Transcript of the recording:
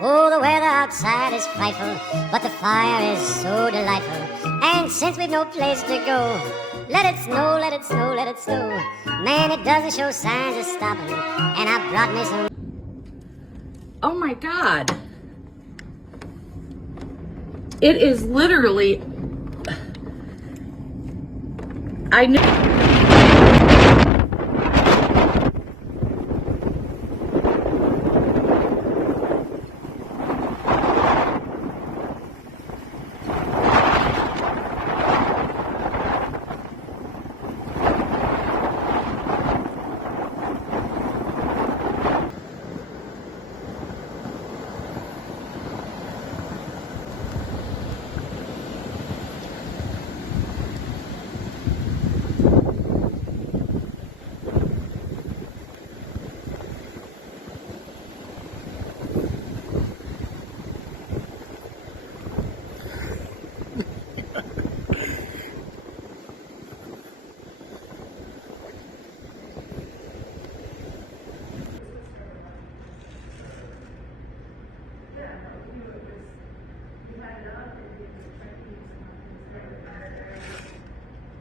Oh, the weather outside is frightful, but the fire is so delightful. And since we've no place to go, let it snow, let it snow, let it snow. Man, it doesn't show signs of stopping, and I brought me some. Oh my God. It is literally, I knew.